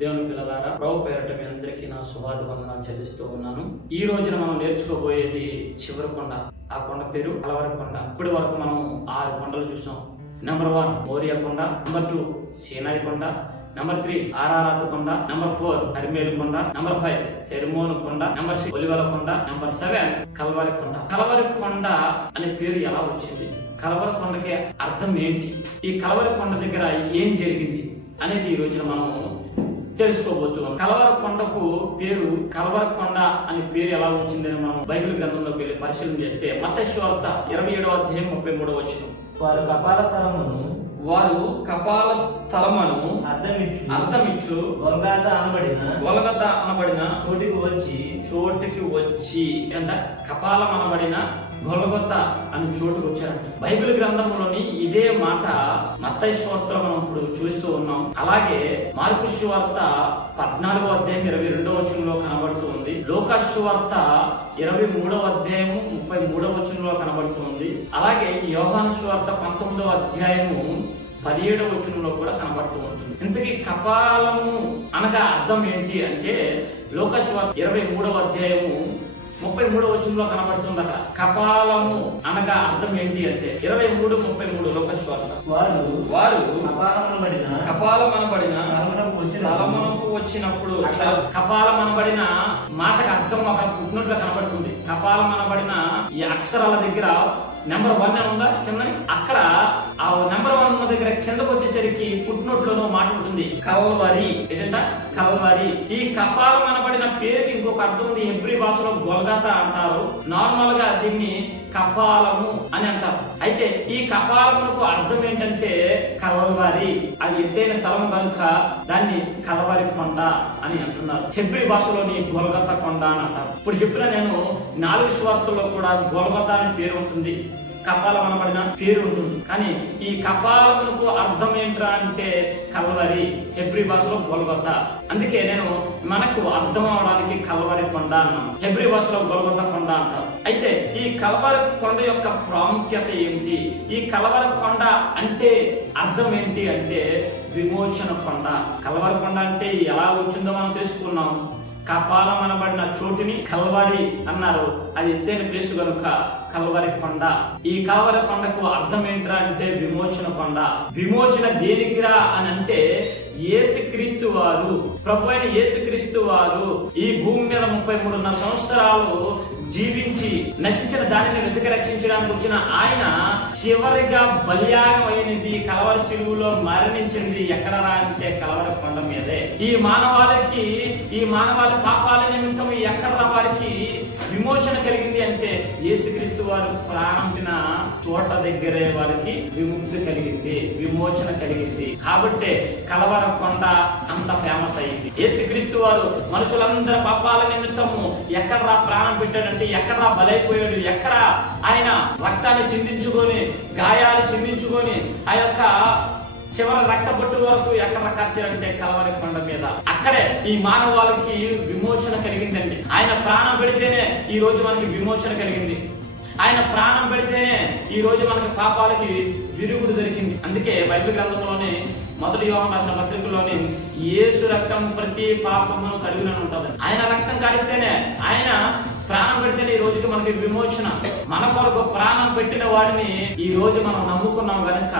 దేవుని పిల్లలారా ప్రభు పేరట మీ అందరికీ నా శుభాది వందనాలు చెల్లిస్తూ ఉన్నాను. ఈ రోజున మనం నేర్చుకోబోయేది చివరి కొండ ఆ కొండ పేరు కలవరి కొండ. ఇప్పటి వరకు మనం ఆరు కొండలు చూసాం. నెంబర్ వన్ మోరియా కొండ. నెంబర్ టూ సీనాయి కొండ. నెంబర్ త్రీ ఆరారాతు కొండ. నెంబర్ ఫోర్ హరిమేలు కొండ. నెంబర్ ఫైవ్ హెర్మోను కొండ. నెంబర్ సిక్స్ ఒలివల కొండ. నెంబర్ సెవెన్ కలవరి కొండ. కలవరి కొండ అనే పేరు ఎలా వచ్చింది? కలవరి కొండకి అర్థం ఏంటి? ఈ కలవరి కొండ దగ్గర ఏం జరిగింది? అనేది ఈ రోజున మనం తెలుసుకోబోతున్నాం. కలవర కొండకు పేరు కలవర కొండ అనే పేరు ఎలా వచ్చిందని మనం బైబిల్ గ్రంథంలోకి వెళ్ళి పరిశీలన చేస్తే మతశ్వార్త ఇరవై ఏడవ అధ్యాయం ముప్పై మూడవ వచ్చిన వారు కపాల స్థలమును వారు కపాల స్థలమును అర్థమిచ్చు అర్థమిచ్చు గొల్గాత అనబడిన గొలగద్ద అనబడిన చోటికి వచ్చి చోటుకి వచ్చి అంటే కపాలం అనబడిన గొలగొత్త అని చోటుకు వచ్చారంట. బైబిల్ గ్రంథంలోని ఇదే మాట మత్తయి సువార్తలో మనం ఇప్పుడు చూస్తూ ఉన్నాం. అలాగే మార్కు వార్త పద్నాలుగో అధ్యాయం ఇరవై రెండవ వచనంలో కనబడుతూ ఉంది. లోకా సువార్త ఇరవై మూడవ అధ్యాయము ముప్పై మూడవ వచనంలో కనబడుతుంది అలాగే యోహాను సువార్త పంతొమ్మిదవ అధ్యాయము పదిహేడవ వచనంలో కూడా కనబడుతూ ఉంటుంది. ఇంతకీ కపాలము అనగా అర్థం ఏంటి అంటే లోకస్వార్త ఇరవై మూడవ అధ్యాయము ముప్పై మూడవ వచనంలో కనబడుతుంది అక్కడ. కపాలము అనగా అర్థం ఏంటి అంటే ఇరవై మూడు ముప్పై మూడు లోకస్వార్త వారు వారు కపాలం అనబడిన తలమునకు వచ్చిన తలమునకు వచ్చినప్పుడు కపాలం అనబడిన మాటకు అర్థం అక్కడ పుట్టినట్లుగా కనబడుతుంది. కపాలం అనబడిన ఈ అక్షరాల దగ్గర నెంబర్ వన్ ఉందా కింద అక్కడ ఆ నెంబర్ వన్ ఉన్న దగ్గర కిందకు వచ్చేసరికి పుట్టినట్లునో మాట ఉంటుంది. కల్వరి ఏంటంట? కల్వరి ఈ కపాలం అనబడిన పేరుకి ఇంకొక అర్థం ఉంది. హెబ్రి భాషలో గొల్గాత అంటారు. నార్మల్గా దీన్ని కపాలము అని అంటారు. అయితే ఈ కపాలమునకు అర్థం ఏంటంటే కల్వరి. అది ఎత్తైన స్థలం కనుక దాన్ని కలవరి కొండ అని అంటున్నారు. హెబ్రి భాషలోని గొలగత కొండ అని అంటారు. ఇప్పుడు చెప్పిన నేను నాలుగు స్వార్థల్లో కూడా గొలగత అని పేరు ఉంటుంది. కపాలం అనబడిన పేరు ఉంటుంది. కానీ ఈ కపాలములకు అర్థం ఏంట్రా అంటే కలవరి. హెబ్రి భాషలో గొలగొత అందుకే నేను మనకు అర్థం అవడానికి కలవరి కొండ అన్నాను. హెబ్రి భాషలో గొలగొత కొండ అంటారు. అయితే ఈ కలవరి కొండ యొక్క ప్రాముఖ్యత ఏమిటి? ఈ కలవరి కొండ అంటే అర్థం ఏంటి అంటే విమోచన కొండ. కలవర కొండ అంటే ఎలా వచ్చిందో మనం తెలుసుకున్నాం. కపాలం అనబడిన చోటుని కల్వారి అన్నారు. అది ఎత్తైన ప్లేస్ కనుక కల్వరి కొండ. ఈ కల్వరి కొండకు అర్థం ఏంట్రా అంటే విమోచన కొండ. విమోచన దేనికిరా అని అంటే యేసుక్రీస్తు వారు ప్రభు అయిన యేసుక్రీస్తు వారు ఈ భూమి మీద ముప్పై మూడున్నర సంవత్సరాలు జీవించి నశించిన దానిని వెతికి రక్షించడానికి వచ్చిన ఆయన చివరిగా బలియాగం అయినది కలవరి శిలువులో మరణించింది. ఎక్కడ రా కలవర కలవరి కొండ మీదే. ఈ మానవాళికి ఈ మానవాళి పాపాల నిమిత్తం ఎక్కడ వారికి విమోచన కలిగింది అంటే యేసుక్రీస్తు వారు ప్రారంభించిన చోట దగ్గరే వారికి విముక్తి కలిగింది విమోచన కలిగింది. కాబట్టి కలవర కొండ అంత ఫేమస్ అయింది. యేసుక్రీస్తు వారు మనుషులందరి పాపాల నిమిత్తము ఎక్కడరా ప్రాణం పెట్టాడంటే ఎక్కడరా బలైపోయాడు ఎక్కడ ఆయన రక్తాన్ని చిందించుకొని గాయాలు చిందించుకొని ఆ యొక్క చివరి రక్తబొట్టు వరకు ఎక్కడ ఖర్చారంటే కలవరి కొండ మీద. అక్కడే ఈ మానవాళికి విమోచన కలిగిందండి. ఆయన ప్రాణం పెడితేనే ఈ రోజు మనకి విమోచన కలిగింది. ఆయన ప్రాణం పెడితేనే ఈ రోజు మనకి పాపాలకి విరుగుడు దొరికింది. అందుకే బైబిల్ గ్రంథంలోనే మొదటి యోగం రాసిన పత్రికలోని యేసు రక్తం ప్రతి పాపమును కడుగునని ఉంటుంది. ఆయన రక్తం కారిస్తేనే ఆయన ప్రాణం పెడితేనే ఈ రోజుకి మనకి విమోచన. మన కొరకు ప్రాణం పెట్టిన వాడిని ఈ రోజు మనం నమ్ముకున్నాం గనుక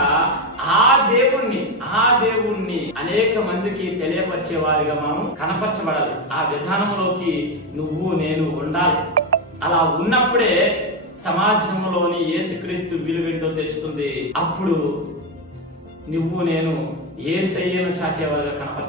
ఆ దేవుణ్ణి ఆ దేవుణ్ణి అనేక మందికి తెలియపరిచే వారిగా మనం కనపరచబడాలి. ఆ విధానంలోకి నువ్వు నేను ఉండాలి. అలా ఉన్నప్పుడే సమాజంలోని ఏసుక్రీస్తు విలువేంటో తెలుస్తుంది. అప్పుడు నువ్వు నేను ఏ శయ్యను చాటేవారుగా కనపడ